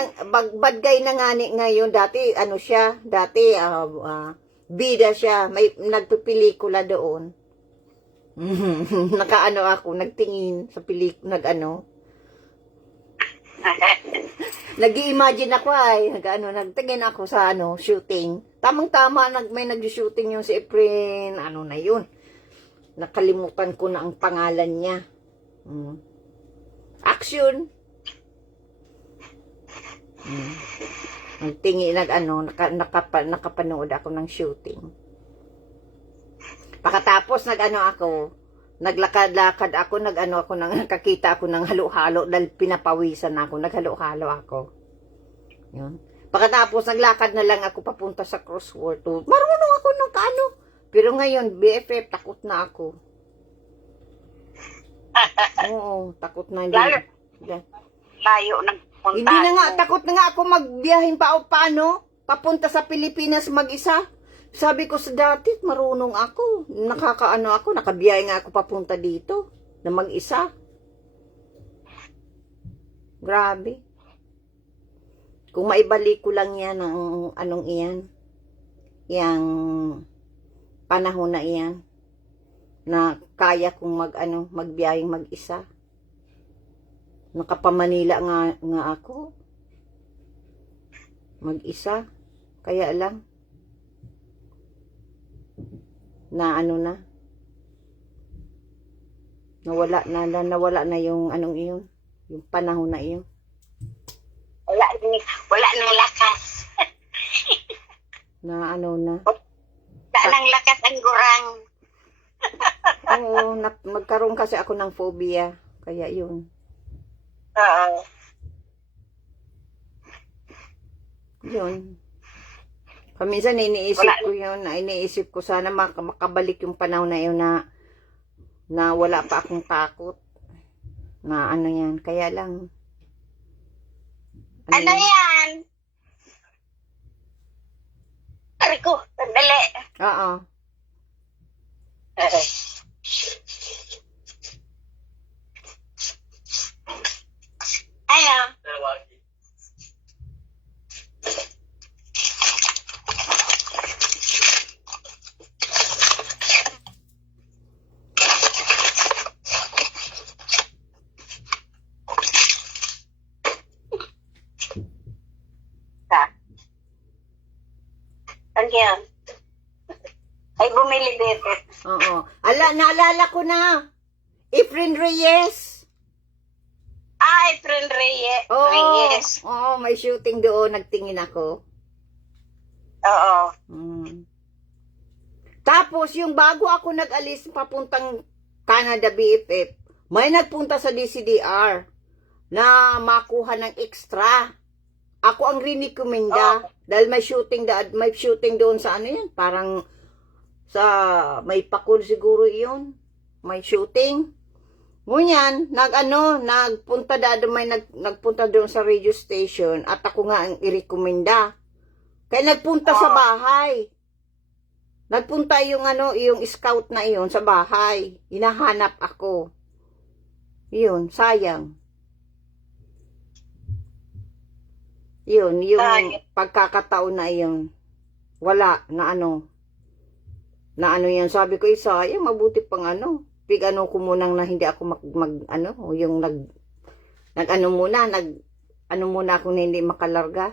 na ngayon, dati siya, bida siya, may nagpipelikula doon. Ako, nagtingin sa nag-i-imagine ako nagtingin ako sa shooting. Tamang-tama, may nag-shooting yung si Efren, na yun. Nakalimutan ko na ang pangalan niya. Action. Nagtingi, nakapanood ako ng shooting. Pagkatapos naglakad-lakad ako, nakakita ako ng halo-halo dahil pinapawisan ako, naghalo-halo ako. Yun. Pagkatapos naglakad na lang ako papunta sa Crossworth. Marunong ako ng pero ngayon, BFF, takot na ako. Oo, takot na. Layo ng punta. Hindi na nga, takot na nga ako magbiyahin papunta sa Pilipinas mag-isa. Sabi ko sa dati, marunong ako. Nakabiyahe nga ako papunta dito na mag-isa. Grabe. Kung maibalik ko lang yan ang anong iyan, yang panahon na iyan, na kaya kong magbiyayeng mag-isa. Nakapamanila nga ako. Mag-isa. Kaya lang, nawala na yung anong iyon, yung panahon na iyon. Wala nang lakas. Na. Wala nang lakas ang gurang. Oo, magkaroon kasi ako ng phobia. Kaya yun. Oo. Yun. Paminsan iniisip ko sana makabalik yung panahon na yun na wala pa akong takot. Na ano yan. Kaya lang. Ano yan? Ariko, sandali. Oo. Ayaw. Hanggang. Ay, bumili dito. Oo. Naalala ko na. Efren Reyes. Ay, friend Reyes. Reyes. Oo, may shooting doon. Nagtingin ako. Oo. Tapos, yung bago ako nag-alis papuntang Canada BFF, may nagpunta sa DCDR na makuha ng extra. Ako ang rinikomenda dahil may shooting doon sa ano yan, parang sa may pakul siguro iyon. May shooting. Ngunyan, nagpunta doon sa radio station at ako nga ang irekomenda. Kaya nagpunta sa bahay. Nagpunta yung scout na iyon sa bahay. Hinahanap ako. Yun, sayang. Yun, yung pagkakataon na iyon. Wala, na yan. Sabi ko, sayang, mabuti pang ko munang na hindi ako muna ako na hindi makalarga.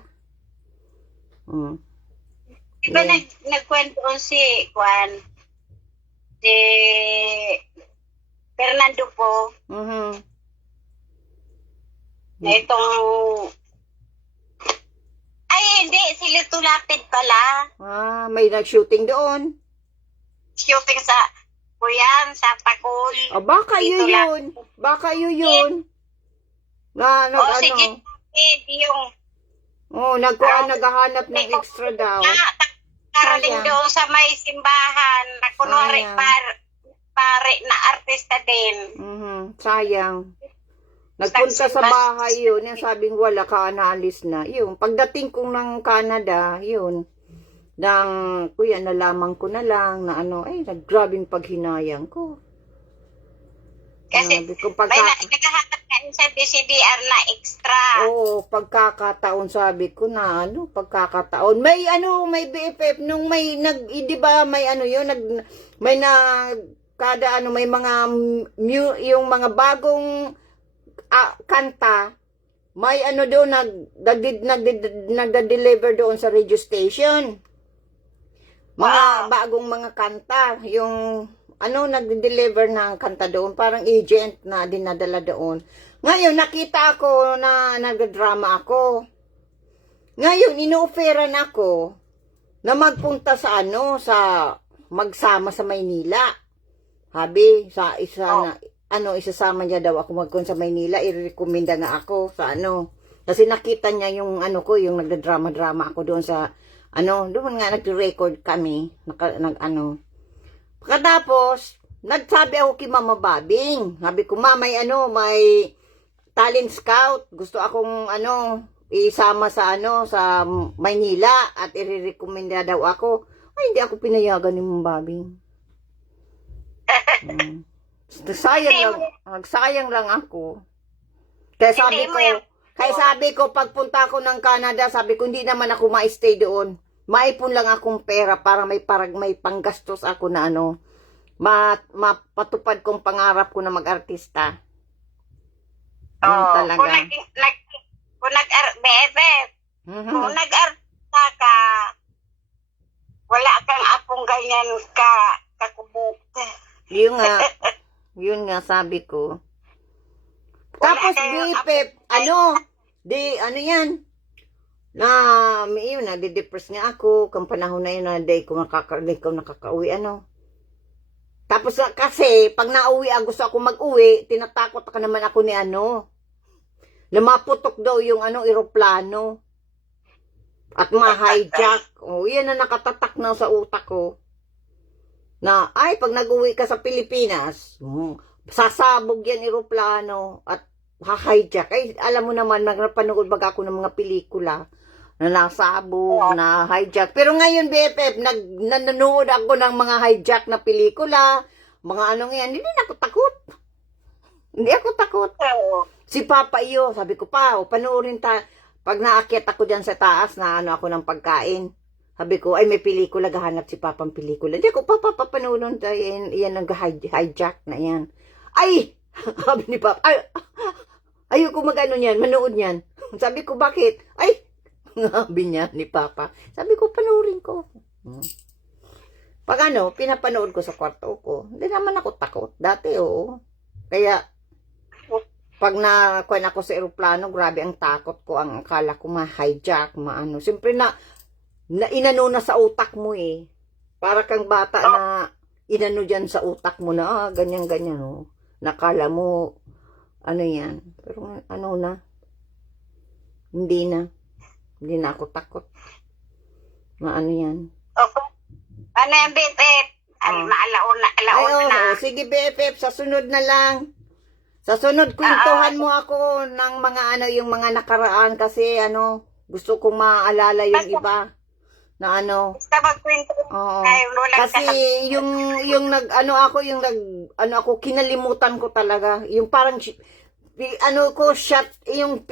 Diba nagkwentoon si Fernando po, na itong, ay hindi, si Lito Lapid pala. May nag-shooting doon. Shooting sa Kuyan, sa Pakul. Baka yun. Baka yun. Sige, yung naghahanap ng extra daw. Karating doon sa may simbahan na kunwari pare na artista din. Sayang. Nagpunta sa bahay yun. Yung sabing wala ka, naalis na. Yun. Pagdating ko ng Canada, yun. Kuya, nalaman ko na lang na grabing paghinayang ko. Kasi may nakahanap ka sa DCDR na extra. Oo, pagkakataon sabi ko na pagkakataon. May BFF nung di ba may may mga yung mga bagong kanta, may doon nagda-deliver doon sa radio station. Mga bagong mga kanta, yung nagde-deliver ng kanta doon, parang agent na dinadala doon. Ngayon, nakita ako na nagdrama ako. Ngayon, ino-offeran ako na magpunta sa magsama sa Maynila. Habi, isasama niya daw ako magpunta sa Maynila, i-recommenda nga ako sa Kasi nakita niya yung yung nagdrama-drama ako doon sa doon nga nag-record kami, Pagkatapos, nagsabi ako kay Mama Babing. Sabi ko, may talent scout. Gusto akong isama sa sa Maynila at i-recommenda daw ako. Ay, hindi ako pinayagan ni Mama Babing. Sayang lang ako. Kaya Kaya sabi ko, pagpunta ko ng Canada, sabi ko, hindi naman ako ma-stay doon. Maipon lang akong pera para may panggastos ako na ano, mapatupad kong pangarap ko na mag-artista. Yun talaga. BFF, kung nag-artista ka, wala kang apong ganyan kakubuk. Yun nga sabi ko. Tapos, BFF, ano yan, yun, nade-depress nga ako, kung panahon na yun, di ko nakakauwi, Tapos, kasi, pag nauwi, gusto ako mag-uwi, tinatakot ka naman ako ni na maputok daw yung eroplano. At ma-hijack. Yan na nakatatak na sa utak ko. Na, pag nag-uwi ka sa Pilipinas, sasabog yan eroplano at ha-hijack. Alam mo naman, napanood baga ako ng mga pelikula na nasabog, na hijack. Pero ngayon, BFF, nanonood ako ng mga hijack na pelikula, mga yan, hindi na ako takot. Hindi ako takot. Si Papa iyo, sabi ko pa, panoorin pag naakyat ako dyan sa taas, na ako ng pagkain. Sabi ko, may pelikula, gahanap si Papang pelikula. Hindi ako, Papa, panoorin yan ang hijack na yan. Sabi ni Papa, ayoko niyan, manood niyan. Sabi ko, bakit? Sabi niya ni Papa. Sabi ko, panoorin ko. Pag pinapanood ko sa kwarto ko, hindi naman ako takot. Dati, Kaya, pag nakuha ako sa eroplano, grabe ang takot ko. Ang akala ko ma-hijack, Siyempre inano na sa utak mo Para kang bata na inano dyan sa utak mo na, ganyan-ganyan, Nakala mo, yan. Pero na. Hindi na. Hindi na ako takot. Yan. Okay. Ano yan, BFF? Alaon na. Sige, BFF, sa sunod na lang. Sa sunod, kwentuhan mo ako ng mga yung mga nakaraan kasi gusto kong maalala yung iba na Basta magkwento. Kasi yung ako kinalimutan ko talaga. Yung parang shot yung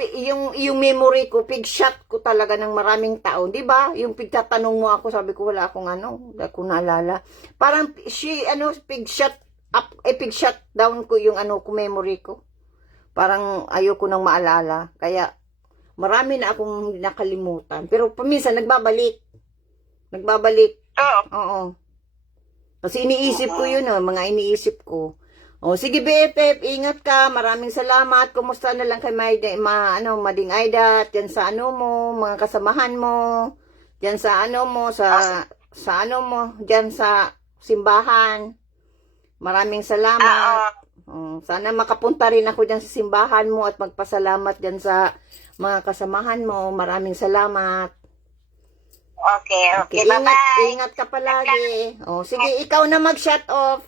memory ko, pig shot ko talaga ng maraming taon, 'di ba? Yung pigtatanong mo ako, sabi ko wala akong hindi ko naalala. Parang pig shot pig shut down ko yung memory ko. Parang ayoko nang maalala. Kaya, marami na akong nakalimutan. Pero paminsan, nagbabalik. Oo. Kasi iniisip ko yun, mga iniisip ko. Sige, BFF, ingat ka. Maraming salamat. Kumusta na lang kay Mading Aida, at yan sa mga kasamahan mo. Yan sa dyan sa simbahan. Maraming salamat. Sana makapunta rin ako dyan sa simbahan mo at magpasalamat dyan sa mga kasamahan mo. Maraming salamat. Okay. Bye-bye. Ingat ka palagi. Sige, ikaw na mag-shut off.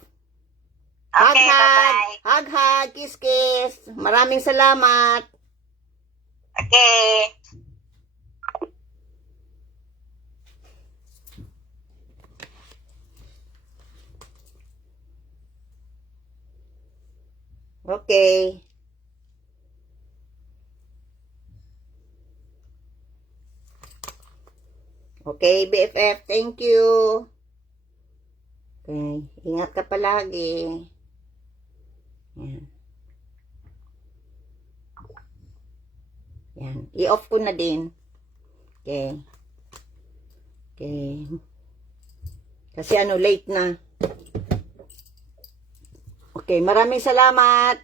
Okay, bye-bye. Hug, kiss. Maraming salamat. Okay. Okay. Okay, BFF, thank you. Okay, ingat ka palagi. Yan. I-off ko na din. Okay. Kasi late na. Okay, maraming salamat.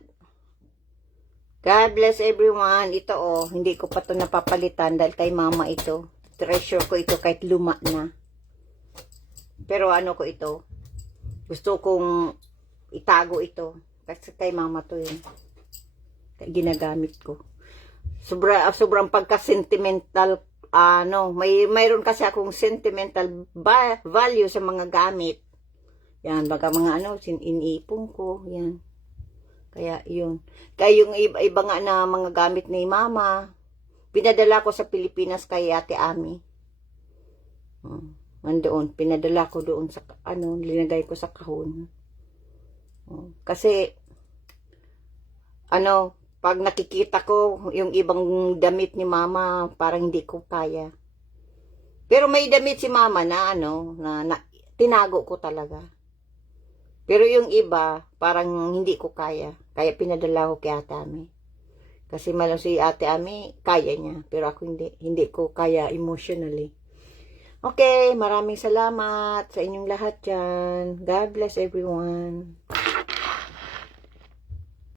God bless everyone. Ito hindi ko pa to napapalitan dahil kay mama ito. Treasure ko ito kahit luma na. Pero ko ito. Gusto kong itago ito. Kasi kay mama to ginagamit ko. Sobrang pagka-sentimental. Mayroon kasi akong sentimental value sa mga gamit. Yan, baka mga iniipon ko, yan. Kaya yun. Kaya yung iba nga na mga gamit ni mama, pinadala ko sa Pilipinas kay Ate Ami. Nandoon, pinadala ko doon sa, linagay ko sa kahon. Kasi, pag nakikita ko yung ibang damit ni mama, parang hindi ko kaya. Pero may damit si mama na na tinago ko talaga. Pero yung iba, parang hindi ko kaya. Kaya pinadala ko kay Ate Ami. Kasi malo si Ate Ami, kaya niya. Pero ako hindi. Hindi ko kaya emotionally. Okay, maraming salamat sa inyong lahat dyan. God bless everyone.